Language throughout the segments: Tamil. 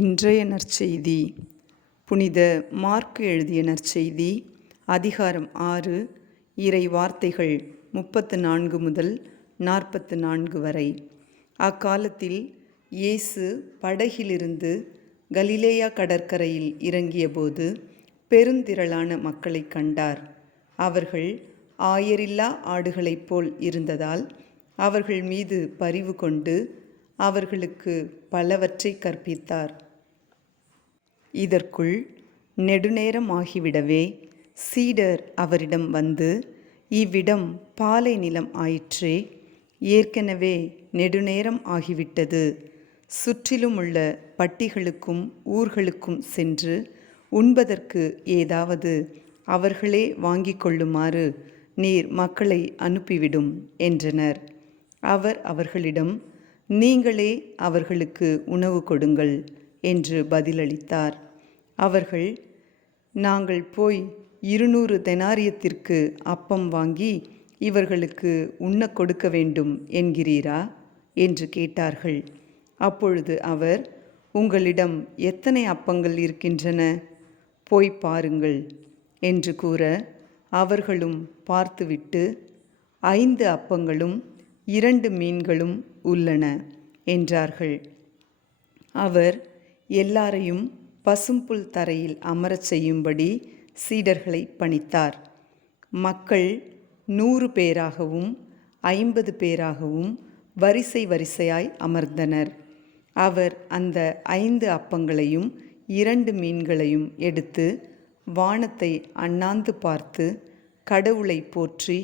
இன்றைய நற்செய்தி புனித மார்க்கு எழுதிய நற்செய்தி அதிகாரம் 6 இறை வார்த்தைகள் 34 முதல் 44 வரை. அக்காலத்தில் இயேசு படகிலிருந்து கலிலேயா கடற்கரையில் இறங்கியபோது பெருந்திரளான மக்களை கண்டார். அவர்கள் ஆயரில்லா ஆடுகளைப் போல் இருந்ததால் அவர்கள் மீது பரிவு கொண்டு அவர்களுக்கு பலவற்றை கற்பித்தார். இதற்குள் நெடுநேரம் ஆகிவிடவே சீடர் அவரிடம் வந்து, இவ்விடம் பாலை நிலம் ஆயிற்றே, ஏற்கெனவே நெடுநேரம் ஆகிவிட்டது. சுற்றிலுமுள்ள பட்டிகளுக்கும் ஊர்களுக்கும் சென்று உண்பதற்கு ஏதாவது அவர்களே வாங்கிக் கொள்ளுமாறு நீர் மக்களை அனுப்பிவிடும் என்றனர். அவர் அவர்களிடம், நீங்களே அவர்களுக்கு உணவு கொடுங்கள் என்று பதிலளித்தார். அவர்கள், நாங்கள் போய் 200 தெனாரியத்திற்கு அப்பம் வாங்கி இவர்களுக்கு உண்ணக் கொடுக்க வேண்டும் என்கிறீரா என்று கேட்டார்கள். அப்பொழுது அவர், உங்களிடம் எத்தனை அப்பங்கள் இருக்கின்றன? போய் பாருங்கள் என்று கூற, அவர்களும் பார்த்துவிட்டு, 5 அப்பங்களும் 2 மீன்களும் உள்ளன என்றார்கள். அவர் எல்லாரையும் பசும்புல் தரையில் அமரச் செய்யும்படி சீடர்களை பணித்தார். மக்கள் 100 பேராகவும் 50 பேராகவும் வரிசை வரிசையாய் அமர்ந்தனர். அவர் அந்த 5 அப்பங்களையும் 2 மீன்களையும் எடுத்து வானத்தை அண்ணாந்து பார்த்து கடவுளை போற்றி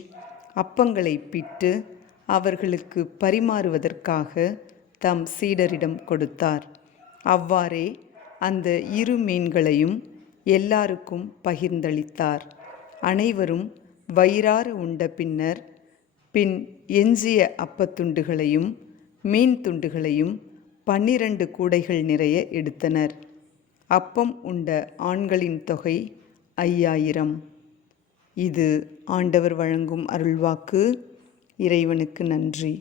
அப்பங்களை பிட்டு அவர்களுக்கு பரிமாறுவதற்காக தம் சீடரிடம் கொடுத்தார். அவ்வாறே அந்த 2 மீன்களையும் எல்லாருக்கும் பகிர்ந்தளித்தார். அனைவரும் வயிறார உண்ட பின் எஞ்சிய அப்பத்துண்டுகளையும் மீன் துண்டுகளையும் 12 கூடைகள் நிறைய எடுத்தனர். அப்பம் உண்ட ஆண்களின் தொகை 5000. இது ஆண்டவர் வழங்கும் அருள்வாக்கு. இறைவனுக்கு நன்றி.